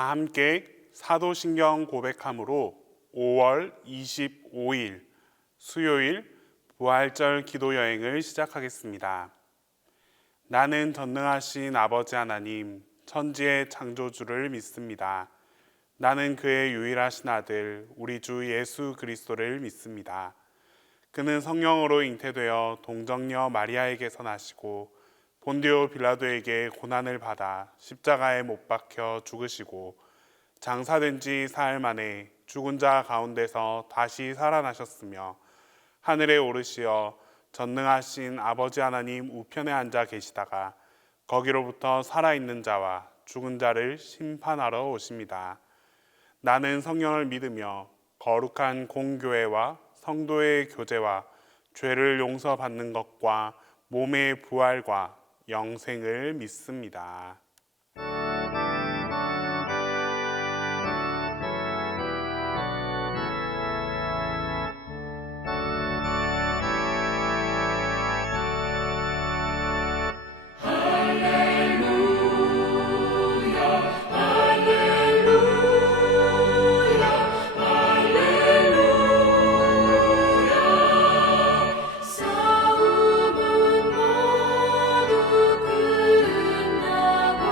다 함께 사도신경 고백함으로 5월 25일 수요일 부활절 기도 여행을 시작하겠습니다. 나는 전능하신 아버지 하나님, 천지의 창조주를 믿습니다. 나는 그의 유일하신 아들, 우리 주 예수 그리스도를 믿습니다. 그는 성령으로 잉태되어 동정녀 마리아에게서 나시고 본디오 빌라도에게 고난을 받아 십자가에 못 박혀 죽으시고 장사된 지 사흘 만에 죽은 자 가운데서 다시 살아나셨으며 하늘에 오르시어 전능하신 아버지 하나님 우편에 앉아 계시다가 거기로부터 살아있는 자와 죽은 자를 심판하러 오십니다. 나는 성령을 믿으며 거룩한 공교회와 성도의 교제와 죄를 용서받는 것과 몸의 부활과 영생을 믿습니다. 싸움은 모두 끝나고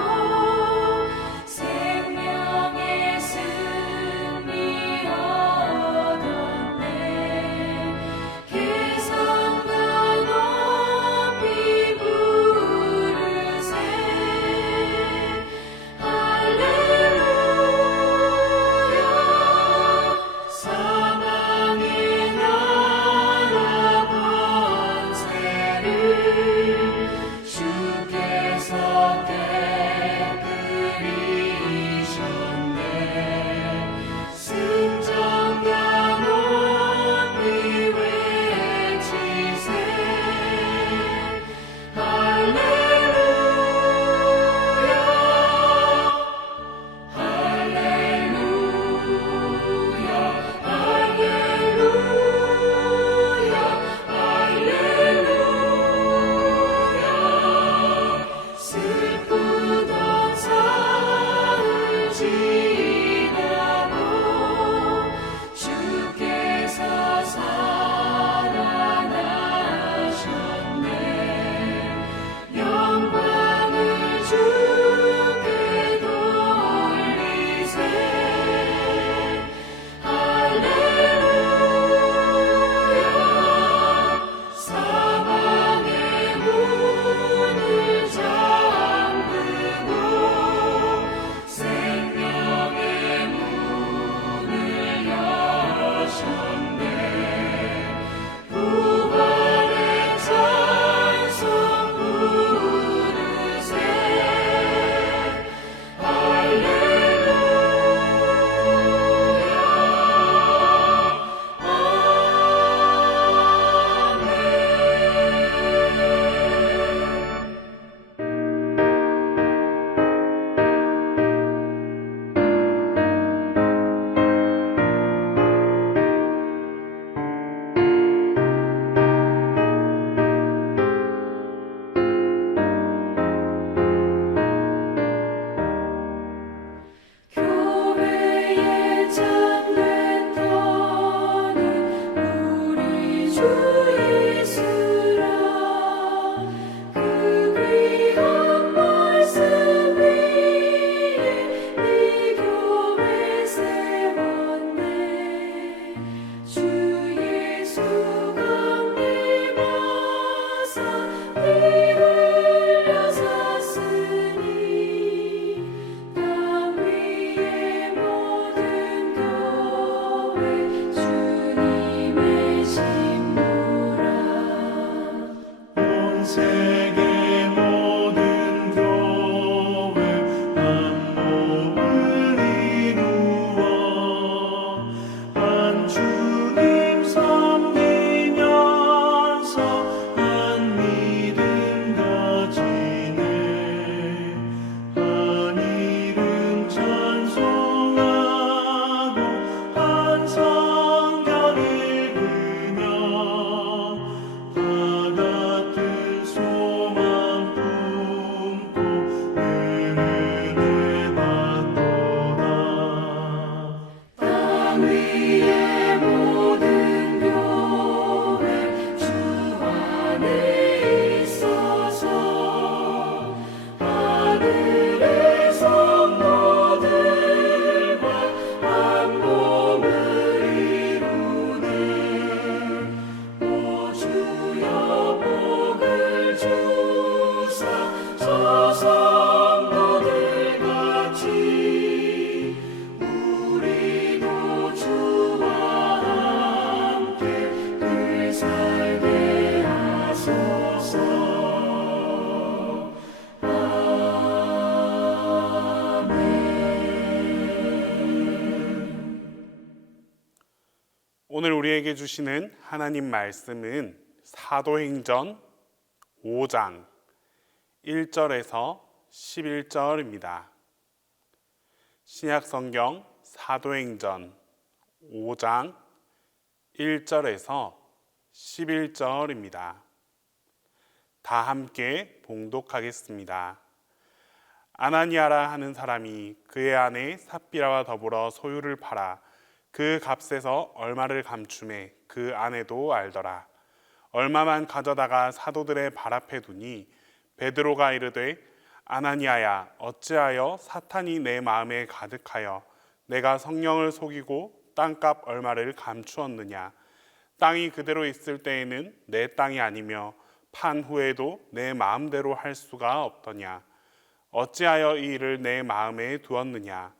위의 모든 교회 주 안에 있어서 하늘의 성도들과 한 몸을 이루네. 오 주여 복을 주사 저 성도들 같이 우리도 주와 함께 늘 살게 하소서. 오늘 우리에게 주시는 하나님 말씀은 사도행전 5장 1절에서 11절입니다. 신약성경 사도행전 5장 1절에서 11절입니다. 다 함께 봉독하겠습니다. 아나니아라 하는 사람이 그의 아내 삽비라와 더불어 소유를 팔아 그 값에서 얼마를 감춤해 그 아내도 알더라. 얼마만 가져다가 사도들의 발 앞에 두니 베드로가 이르되 아나니아야 어찌하여 사탄이 내 마음에 가득하여 내가 성령을 속이고 땅값 얼마를 감추었느냐. 땅이 그대로 있을 때에는 내 땅이 아니며 판 후에도 내 마음대로 할 수가 없더냐. 어찌하여 이 일을 내 마음에 두었느냐.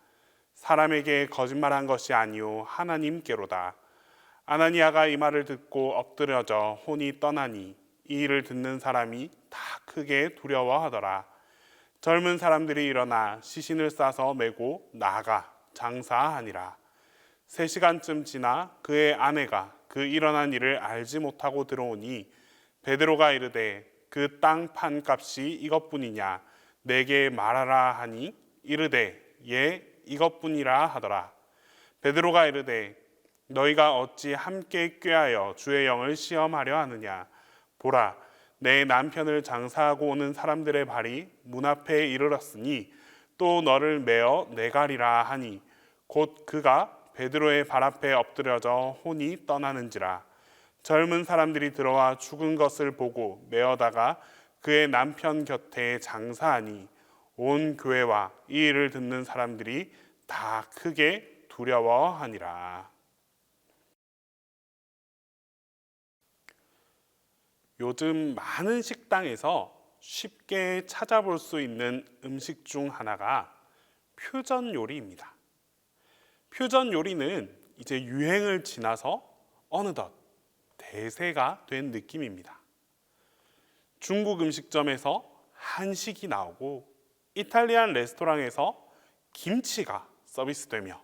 사람에게 거짓말한 것이 아니요 하나님께로다. 아나니아가 이 말을 듣고 엎드려져 혼이 떠나니 이 일을 듣는 사람이 다 크게 두려워하더라. 젊은 사람들이 일어나 시신을 싸서 메고 나가 장사하니라. 3시간쯤 지나 그의 아내가 그 일어난 일을 알지 못하고 들어오니 베드로가 이르되 그 땅 판 값이 이것뿐이냐 내게 말하라 하니 이르되 예 이것뿐이라 하더라. 베드로가 이르되 너희가 어찌 함께 꾀하여 주의 영을 시험하려 하느냐. 보라 내 남편을 장사하고 오는 사람들의 발이 문 앞에 이르렀으니 또 너를 메어 내가리라 하니 곧 그가 베드로의 발 앞에 엎드려져 혼이 떠나는지라. 젊은 사람들이 들어와 죽은 것을 보고 메어다가 그의 남편 곁에 장사하니 온 교회와 이 일을 듣는 사람들이 다 크게 두려워하니라. 요즘 많은 식당에서 쉽게 찾아볼 수 있는 음식 중 하나가 퓨전 요리입니다. 퓨전 요리는 이제 유행을 지나서 어느덧 대세가 된 느낌입니다. 중국 음식점에서 한식이 나오고 이탈리안 레스토랑에서 김치가 서비스되며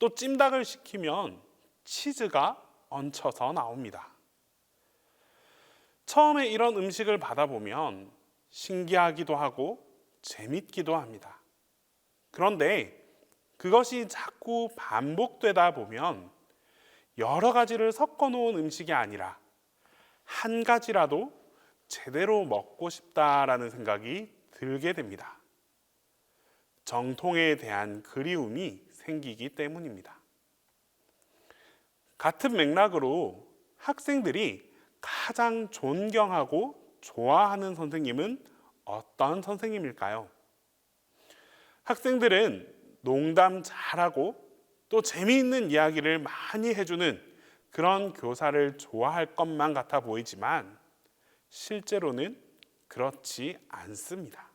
또 찜닭을 시키면 치즈가 얹혀서 나옵니다. 처음에 이런 음식을 받아보면 신기하기도 하고 재밌기도 합니다. 그런데 그것이 자꾸 반복되다 보면 여러 가지를 섞어 놓은 음식이 아니라 한 가지라도 제대로 먹고 싶다라는 생각이 들게 됩니다. 정통에 대한 그리움이 생기기 때문입니다. 같은 맥락으로 학생들이 가장 존경하고 좋아하는 선생님은 어떤 선생님일까요? 학생들은 농담 잘하고 또 재미있는 이야기를 많이 해주는 그런 교사를 좋아할 것만 같아 보이지만 실제로는 그렇지 않습니다.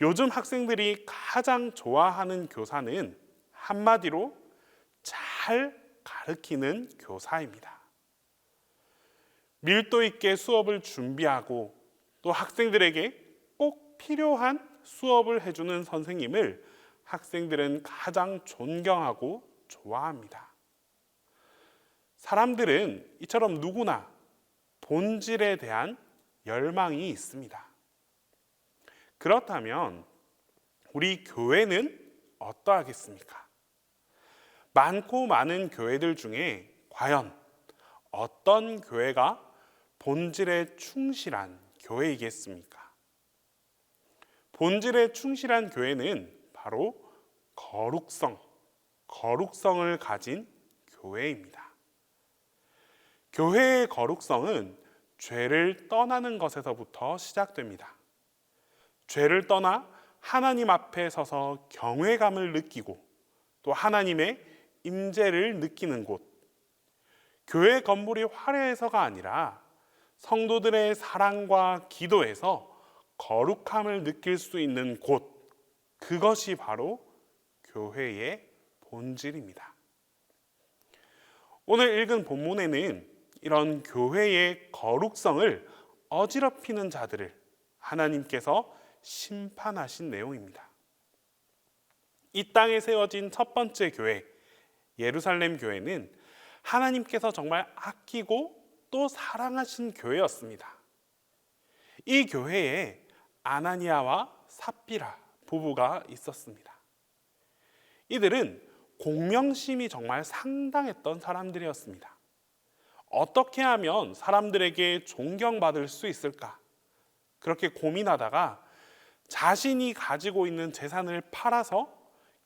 요즘 학생들이 가장 좋아하는 교사는 한마디로 잘 가르치는 교사입니다. 밀도 있게 수업을 준비하고 또 학생들에게 꼭 필요한 수업을 해주는 선생님을 학생들은 가장 존경하고 좋아합니다. 사람들은 이처럼 누구나 본질에 대한 열망이 있습니다. 그렇다면 우리 교회는 어떠하겠습니까? 많고 많은 교회들 중에 과연 어떤 교회가 본질에 충실한 교회이겠습니까? 본질에 충실한 교회는 바로 거룩성, 거룩성을 가진 교회입니다. 교회의 거룩성은 죄를 떠나는 것에서부터 시작됩니다. 죄를 떠나 하나님 앞에 서서 경외감을 느끼고 또 하나님의 임재를 느끼는 곳, 교회 건물이 화려해서가 아니라 성도들의 사랑과 기도에서 거룩함을 느낄 수 있는 곳, 그것이 바로 교회의 본질입니다. 오늘 읽은 본문에는 이런 교회의 거룩성을 어지럽히는 자들을 하나님께서 심판하신 내용입니다. 이 땅에 세워진 첫 번째 교회, 예루살렘 교회는 하나님께서 정말 아끼고 또 사랑하신 교회였습니다. 이 교회에 아나니아와 삽비라 부부가 있었습니다. 이들은 공명심이 정말 상당했던 사람들이었습니다. 어떻게 하면 사람들에게 존경받을 수 있을까? 그렇게 고민하다가 자신이 가지고 있는 재산을 팔아서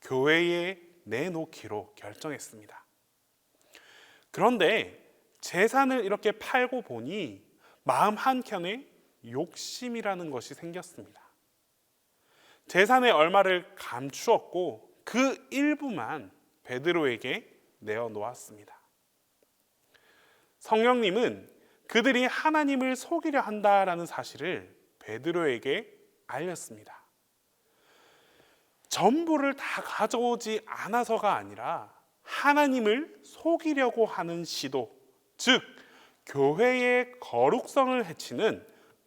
교회에 내놓기로 결정했습니다. 그런데 재산을 이렇게 팔고 보니 마음 한켠에 욕심이라는 것이 생겼습니다. 재산의 얼마를 감추었고 그 일부만 베드로에게 내어놓았습니다. 성령님은 그들이 하나님을 속이려 한다라는 사실을 베드로에게 알렸습니다. 전부를 다 가져오지 않아서가 아니라 하나님을 속이려고 하는 시도, 즉 교회의 거룩성을 해치는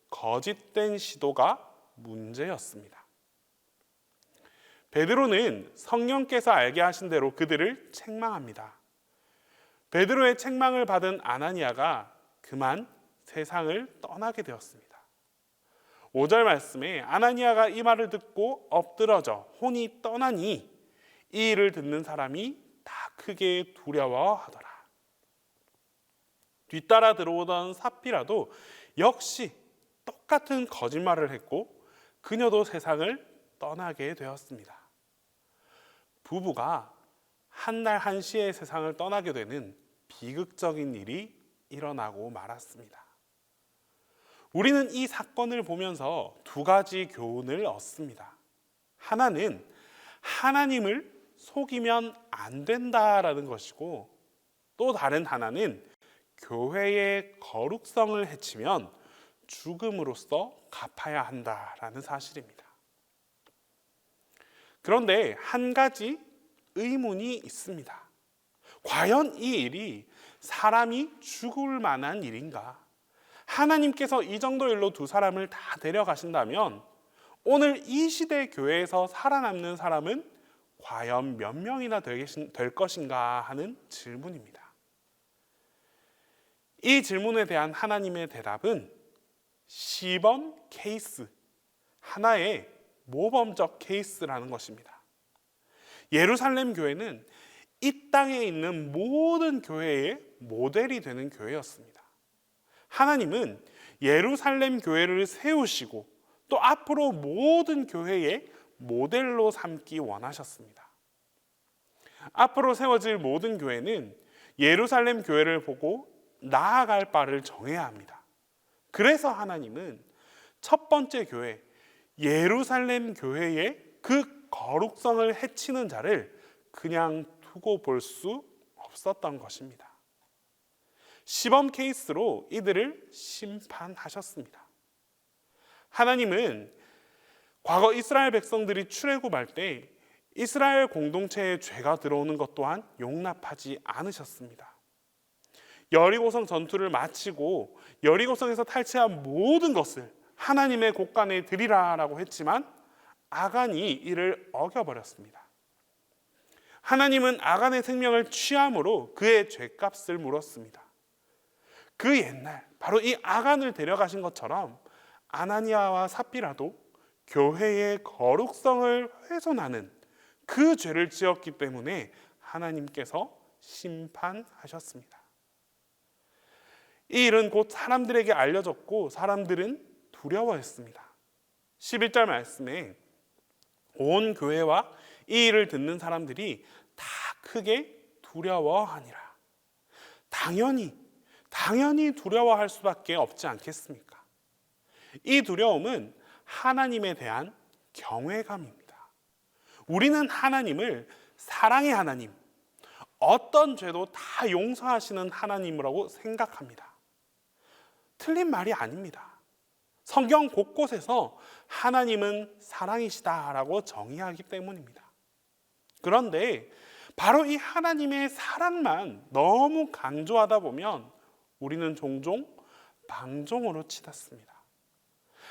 거짓된 시도가 문제였습니다. 베드로는 성령께서 알게 하신 대로 그들을 책망합니다. 베드로의 책망을 받은 아나니아가 그만 세상을 떠나게 되었습니다. 5절 말씀에 아나니아가 이 말을 듣고 엎드러져 혼이 떠나니 이 일을 듣는 사람이 다 크게 두려워하더라. 뒤따라 들어오던 삽비라도 역시 똑같은 거짓말을 했고 그녀도 세상을 떠나게 되었습니다. 부부가 한 날 한시에 세상을 떠나게 되는 비극적인 일이 일어나고 말았습니다. 우리는 이 사건을 보면서 두 가지 교훈을 얻습니다. 하나는 하나님을 속이면 안 된다라는 것이고, 또 다른 하나는 교회의 거룩성을 해치면 죽음으로써 갚아야 한다라는 사실입니다. 그런데 한 가지 의문이 있습니다. 과연 이 일이 사람이 죽을 만한 일인가? 하나님께서 이 정도 일로 두 사람을 다 데려가신다면 오늘 이 시대 교회에서 살아남는 사람은 과연 몇 명이나 될 것인가 하는 질문입니다. 이 질문에 대한 하나님의 대답은 시범 케이스, 하나의 모범적 케이스라는 것입니다. 예루살렘 교회는 이 땅에 있는 모든 교회의 모델이 되는 교회였습니다. 하나님은 예루살렘 교회를 세우시고 또 앞으로 모든 교회의 모델로 삼기 원하셨습니다. 앞으로 세워질 모든 교회는 예루살렘 교회를 보고 나아갈 바를 정해야 합니다. 그래서 하나님은 첫 번째 교회, 예루살렘 교회의 그 거룩성을 해치는 자를 그냥 두고 볼 수 없었던 것입니다. 시범 케이스로 이들을 심판하셨습니다. 하나님은 과거 이스라엘 백성들이 출애굽할 때 이스라엘 공동체에 죄가 들어오는 것 또한 용납하지 않으셨습니다. 여리고성 전투를 마치고 여리고성에서 탈취한 모든 것을 하나님의 곳간에 드리라라고 했지만 아간이 이를 어겨버렸습니다. 하나님은 아간의 생명을 취함으로 그의 죄값을 물었습니다. 그 옛날 바로 이 아간을 데려가신 것처럼 아나니아와 삽비라도 교회의 거룩성을 훼손하는 그 죄를 지었기 때문에 하나님께서 심판하셨습니다. 이 일은 곧 사람들에게 알려졌고 사람들은 두려워했습니다. 11절 말씀에 온 교회와 이 일을 듣는 사람들이 다 크게 두려워하니라. 당연히 두려워할 수밖에 없지 않겠습니까? 이 두려움은 하나님에 대한 경외감입니다. 우리는 하나님을 사랑의 하나님, 어떤 죄도 다 용서하시는 하나님이라고 생각합니다. 틀린 말이 아닙니다. 성경 곳곳에서 하나님은 사랑이시다라고 정의하기 때문입니다. 그런데 바로 이 하나님의 사랑만 너무 강조하다 보면 우리는 종종 방종으로 치닫습니다.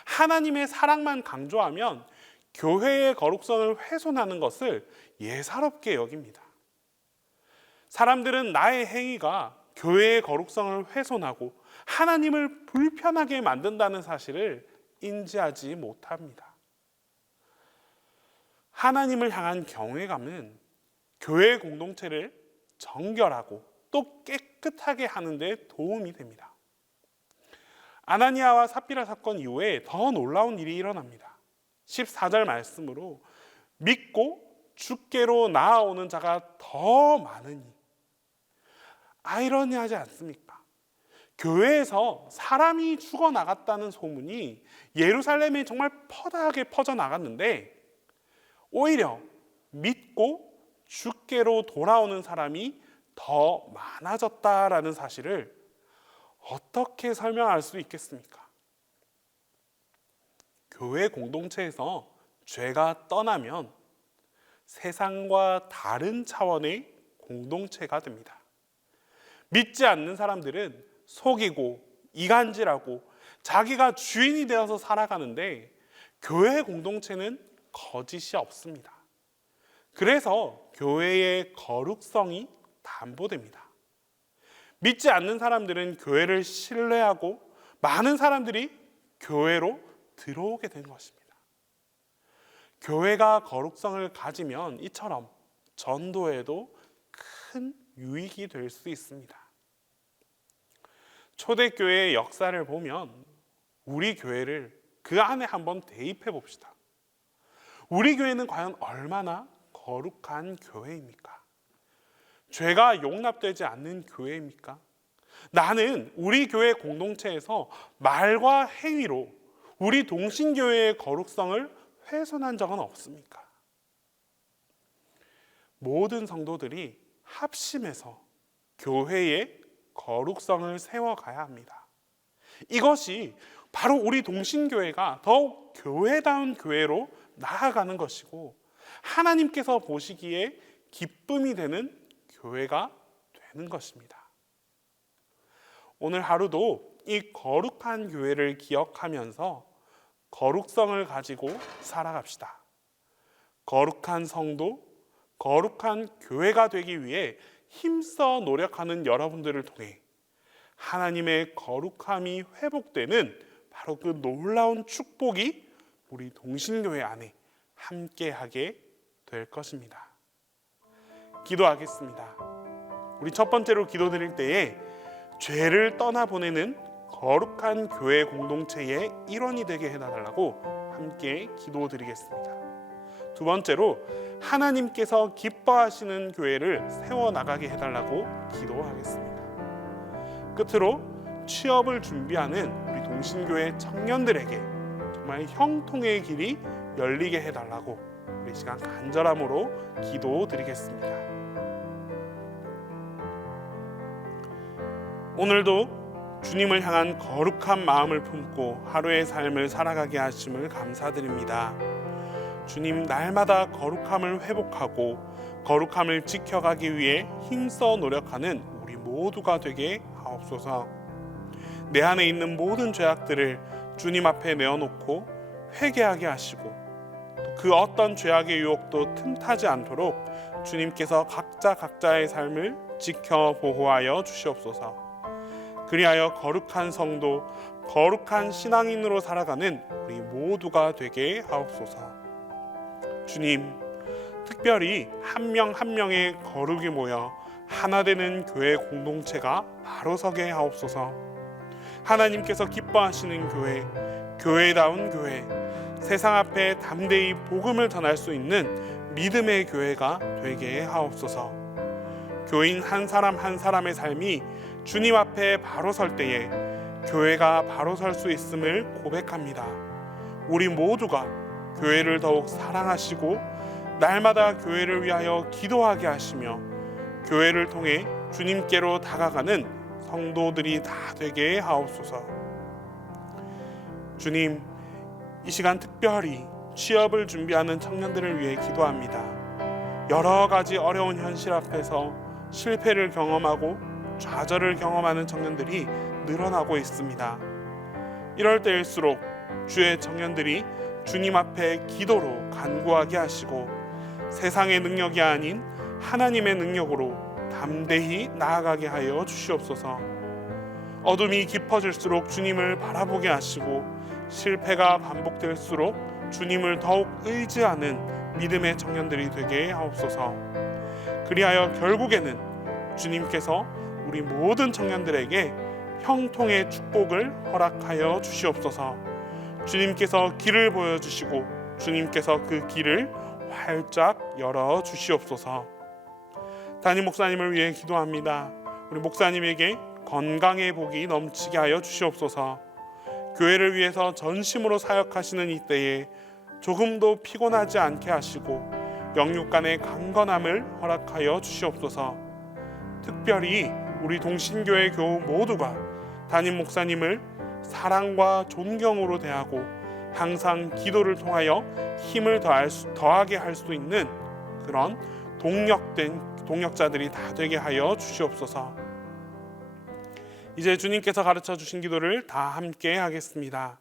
하나님의 사랑만 강조하면 교회의 거룩성을 훼손하는 것을 예사롭게 여깁니다. 사람들은 나의 행위가 교회의 거룩성을 훼손하고 하나님을 불편하게 만든다는 사실을 인지하지 못합니다. 하나님을 향한 경외감은 교회 공동체를 정결하고 또 깨끗하게 하는 데 도움이 됩니다. 아나니아와 삽비라 사건 이후에 더 놀라운 일이 일어납니다. 14절 말씀으로 믿고 주께로 나아오는 자가 더 많으니. 아이러니하지 않습니까? 교회에서 사람이 죽어나갔다는 소문이 예루살렘에 정말 퍼다하게 퍼져나갔는데 오히려 믿고 주께로 돌아오는 사람이 더 많아졌다라는 사실을 어떻게 설명할 수 있겠습니까? 교회 공동체에서 죄가 떠나면 세상과 다른 차원의 공동체가 됩니다. 믿지 않는 사람들은 속이고 이간질하고 자기가 주인이 되어서 살아가는데 교회 공동체는 거짓이 없습니다. 그래서 교회의 거룩성이 담보됩니다. 믿지 않는 사람들은 교회를 신뢰하고 많은 사람들이 교회로 들어오게 된 것입니다. 교회가 거룩성을 가지면 이처럼 전도에도 큰 유익이 될 수 있습니다. 초대교회의 역사를 보면 우리 교회를 그 안에 한번 대입해 봅시다. 우리 교회는 과연 얼마나 거룩한 교회입니까? 죄가 용납되지 않는 교회입니까? 나는 우리 교회 공동체에서 말과 행위로 우리 동신교회의 거룩성을 훼손한 적은 없습니까? 모든 성도들이 합심해서 교회의 거룩성을 세워가야 합니다. 이것이 바로 우리 동신교회가 더욱 교회다운 교회로 나아가는 것이고 하나님께서 보시기에 기쁨이 되는 교회가 되는 것입니다. 오늘 하루도 이 거룩한 교회를 기억하면서 거룩성을 가지고 살아갑시다. 거룩한 성도, 거룩한 교회가 되기 위해 힘써 노력하는 여러분들을 통해 하나님의 거룩함이 회복되는 바로 그 놀라운 축복이 우리 동신교회 안에 함께하게 될 것입니다. 기도하겠습니다. 우리 첫 번째로 기도드릴 때에 죄를 떠나보내는 거룩한 교회 공동체의 일원이 되게 해달라고 함께 기도드리겠습니다. 두 번째로 하나님께서 기뻐하시는 교회를 세워나가게 해달라고 기도하겠습니다. 끝으로 취업을 준비하는 우리 동신교회 청년들에게 정말 형통의 길이 열리게 해달라고 우리 시간 간절함으로 기도드리겠습니다. 오늘도 주님을 향한 거룩한 마음을 품고 하루의 삶을 살아가게 하심을 감사드립니다. 주님, 날마다 거룩함을 회복하고 거룩함을 지켜가기 위해 힘써 노력하는 우리 모두가 되게 하옵소서. 내 안에 있는 모든 죄악들을 주님 앞에 내어놓고 회개하게 하시고 그 어떤 죄악의 유혹도 틈타지 않도록 주님께서 각자의 삶을 지켜 보호하여 주시옵소서. 그리하여 거룩한 성도, 거룩한 신앙인으로 살아가는 우리 모두가 되게 하옵소서. 주님, 특별히 한 명 한 명의 거룩이 모여 하나 되는 교회 공동체가 바로 서게 하옵소서. 하나님께서 기뻐하시는 교회, 교회다운 교회, 세상 앞에 담대히 복음을 전할 수 있는 믿음의 교회가 되게 하옵소서. 교인 한 사람 한 사람의 삶이 주님 앞에 바로 설 때에 교회가 바로 설 수 있음을 고백합니다. 우리 모두가 교회를 더욱 사랑하시고 날마다 교회를 위하여 기도하게 하시며 교회를 통해 주님께로 다가가는 성도들이 다 되게 하옵소서. 주님, 이 시간 특별히 취업을 준비하는 청년들을 위해 기도합니다. 여러 가지 어려운 현실 앞에서 실패를 경험하고 좌절을 경험하는 청년들이 늘어나고 있습니다. 이럴 때일수록 주의 청년들이 주님 앞에 기도로 간구하게 하시고 세상의 능력이 아닌 하나님의 능력으로 담대히 나아가게 하여 주시옵소서. 어둠이 깊어질수록 주님을 바라보게 하시고 실패가 반복될수록 주님을 더욱 의지하는 믿음의 청년들이 되게 하옵소서. 그리하여 결국에는 주님께서 우리 모든 청년들에게 형통의 축복을 허락하여 주시옵소서. 주님께서 길을 보여주시고 주님께서 그 길을 활짝 열어 주시옵소서. 담임 목사님을 위해 기도합니다. 우리 목사님에게 건강의 복이 넘치게 하여 주시옵소서. 교회를 위해서 전심으로 사역하시는 이때에 조금도 피곤하지 않게 하시고 영육 간의 강건함을 허락하여 주시옵소서. 특별히 우리 동신교회 교우 모두가 담임 목사님을 사랑과 존경으로 대하고 항상 기도를 통하여 힘을 더하게 할 수 있는 그런 동력자들이 다 되게 하여 주시옵소서. 이제 주님께서 가르쳐 주신 기도를 다 함께 하겠습니다.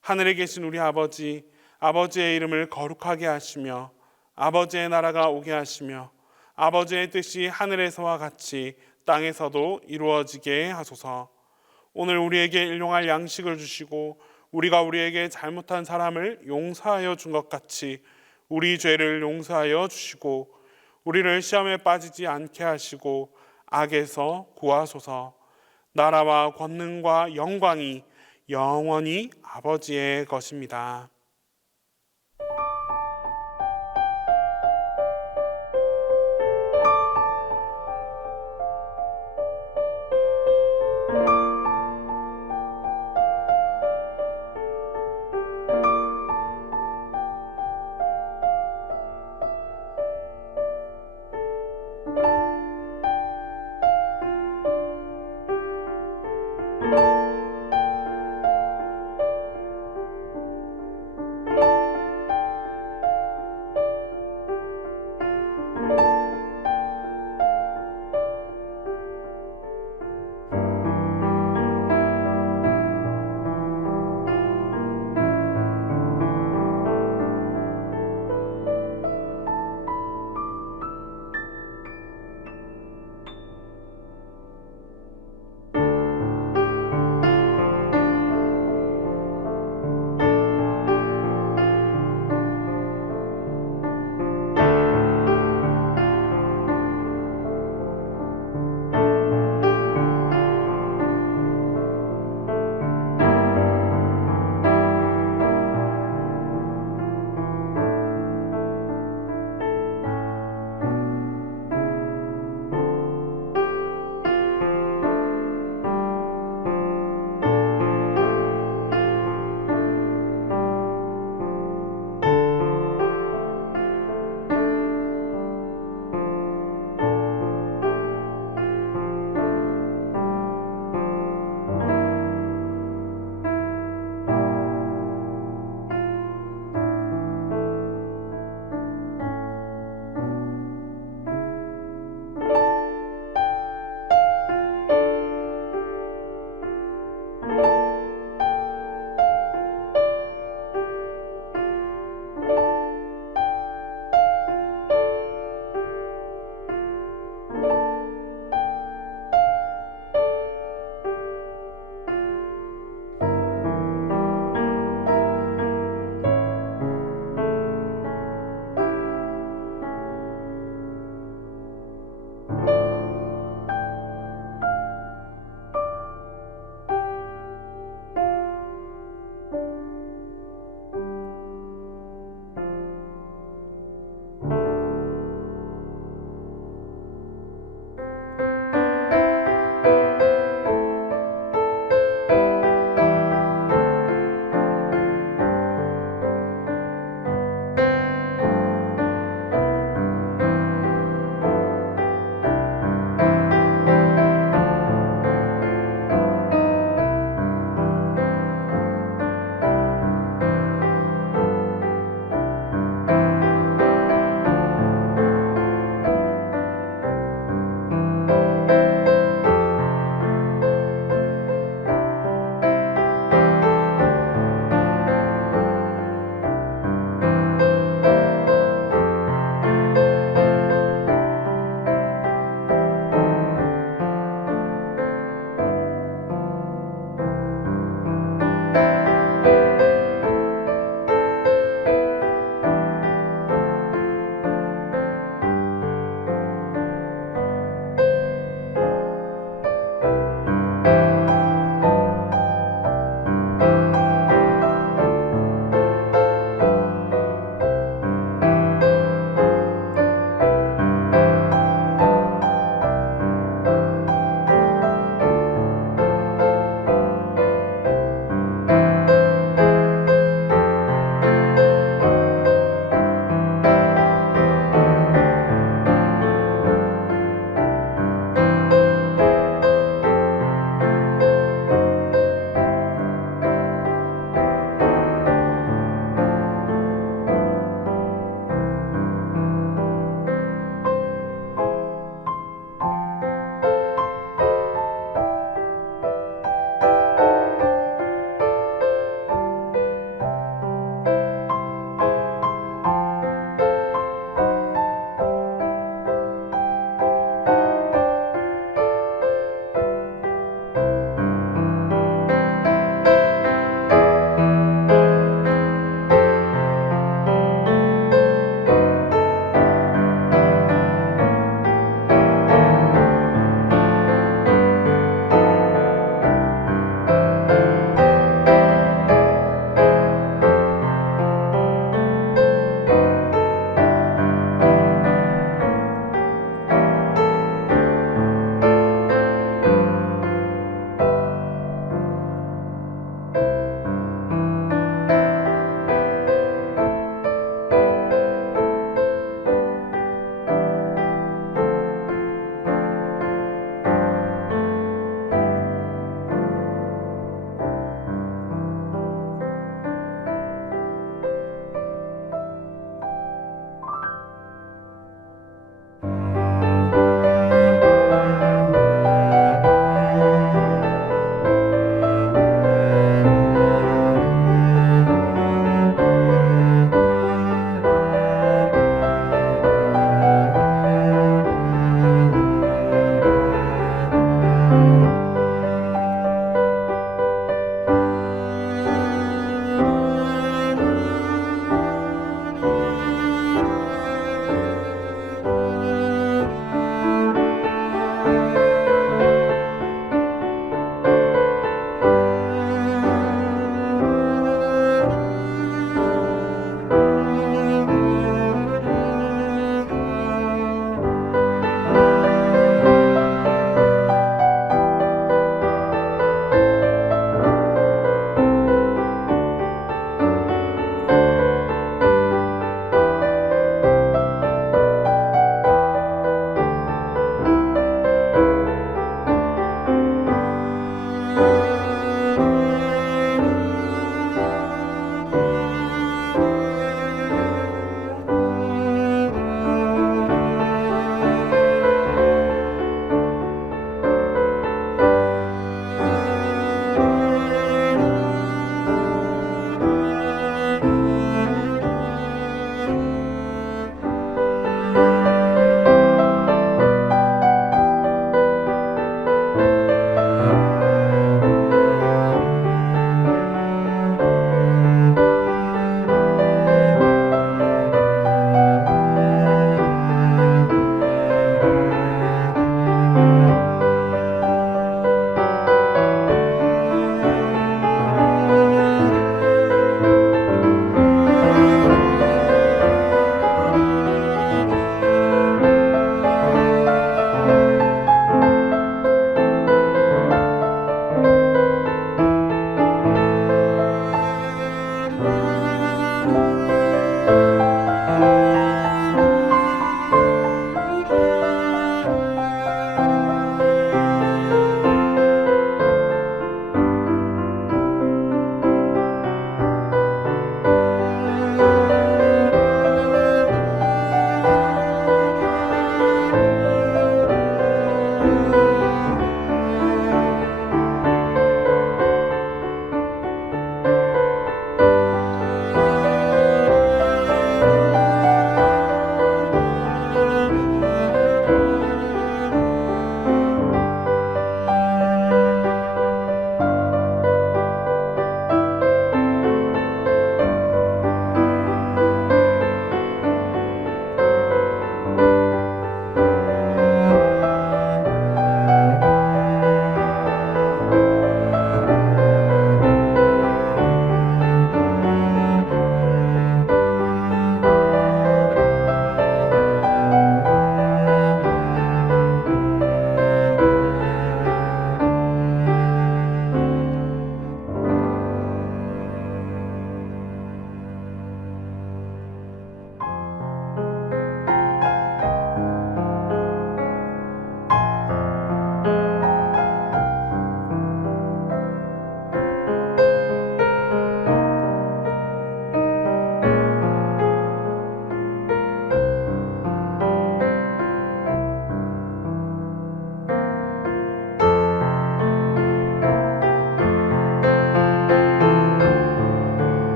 하늘에 계신 우리 아버지, 아버지의 이름을 거룩하게 하시며 아버지의 나라가 오게 하시며 아버지의 뜻이 하늘에서와 같이 땅에서도 이루어지게 하소서. 오늘 우리에게 일용할 양식을 주시고 우리가 우리에게 잘못한 사람을 용서하여 준 것 같이 우리 죄를 용서하여 주시고 우리를 시험에 빠지지 않게 하시고 악에서 구하소서. 나라와 권능과 영광이 영원히 아버지의 것입니다.